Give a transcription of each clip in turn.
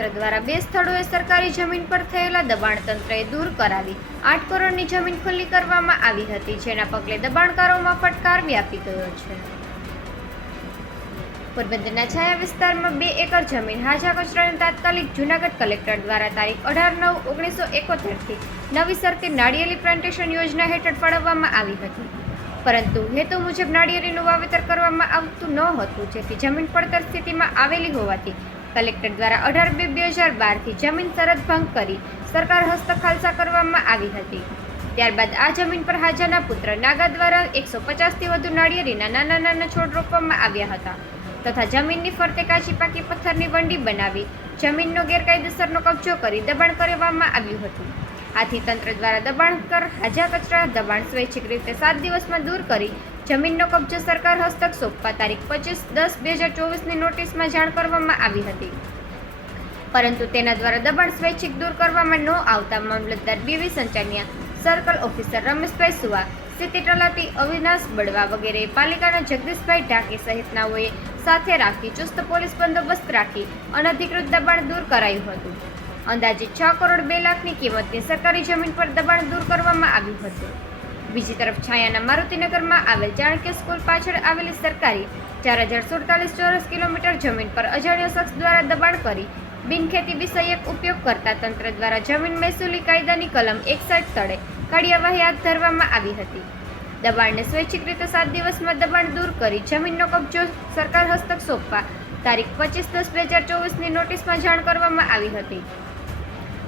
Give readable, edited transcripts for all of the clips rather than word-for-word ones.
તંત્ર દ્વારા 2 સ્થળોએ સરકારી જમીન પર થયેલા દબાણ તંત્રએ દૂર કરાવી 8 કરોડની જમીન ખુલ્લી કરવામાં આવી હતી, જેના પગલે દબાણકારોમાં ફટકાર વ્યાપી ગયો છે. પોરબંદરના છાયા વિસ્તારમાં 2 એકર જમીન હાજા કચરાને તાત્કાલિક જૂનાગઢ કલેક્ટર દ્વારા તારીખ 18/9/1971 થી નવી સરકારી નાળિયેરી પ્લાન્ટેશન યોજના હેઠળ ફાળવવામાં આવી હતી. પરંતુ હેતુ મુજબ નાળિયેરીનું વાવેતર કરવામાં આવતું ન હતું, જેથી જમીન પડતર સ્થિતિમાં આવેલી હોવાથી કલેક્ટર દ્વારા 18/2/2012 થી જમીન શરત ભંગ કરી સરકાર હસ્તક ખાલસા કરવામાં આવી હતી. ત્યારબાદ આ જમીન પર હાજાના પુત્ર નાગા દ્વારા 150થી વધુ નાળિયેરીના નાના છોડ રોપવામાં આવ્યા હતા તથા જમીનની ફરતે કાચી પાકી પથ્થરની વંડી બનાવી જમીનનો ગેરકાયદેસરનો કબજો કરી દબાણ કરવામાં આવ્યું હતું. આથી તંત્ર દ્વારા દબાણ કર હાજા કચરા દબાણ સ્વૈચ્છિક રીતે 7 દિવસમાં દૂર કરી જમીનનો કબજો સરકાર હસ્તક સોંપવા તારીખ 25/10/2024ની નોટિસમાં જાણ કરવામાં આવી હતી. પરંતુ તેના દ્વારા દબાણ સ્વૈચ્છિક દૂર કરવામાં ન આવતા મામલતદાર બીવી સંચાનિયા, સર્કલ ઓફિસર રમેશભાઈ સુવા, સિટી તલાટી અવિનાશ બળવા વગેરે પાલિકાના જગદીશભાઈ ઢાકી સહિતનાઓએ સાથે રાખી ચુસ્ત પોલીસ બંદોબસ્ત રાખી અનધિકૃત દબાણ દૂર કરાયું હતું. અંદાજે 6 કરોડ 2 લાખની કિંમતની સરકારી જમીન પર દબાણ દૂર કરવામાં આવ્યું હતું. બીજી તરફ છાયાના મારુતિનગરમાં આવેલ ચાણક્ય સ્કૂલ પાછળ આવેલી સરકારી 4047 ચોરસ કિલોમીટર જમીન પર અજાણ્યા શખ્સ દ્વારા દબાણ કરી બિનખેતી વિષયક ઉપયોગ કરતા તંત્ર દ્વારા જમીન મહેસૂલી કાયદાની કલમ 61 તળે કાર્યવાહી હાથ ધરવામાં આવી હતી. દબાણને સ્વૈચ્છિક રીતે 7 દિવસમાં દબાણ દૂર કરી જમીનનો કબજો સરકાર હસ્તક સોંપવા તારીખ 25/10/2024ની નોટિસમાં જાણ કરવામાં આવી હતી.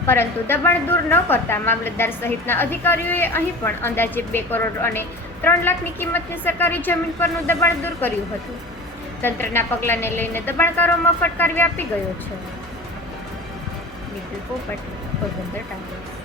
પરંતુ દબાણ દૂર ન કરતા મામલતદાર સહિતના અધિકારીઓએ અહીં પણ અંદાજે 2 કરોડ અને 3 લાખની કિંમતની સરકારી જમીન પરનું દબાણ દૂર કર્યું હતું. તંત્રના પગલાંને લઈને દબાણકારોમાં ફટકાર વ્યાપી ગયો છે. પોરબંદર ટાઈમ્સ.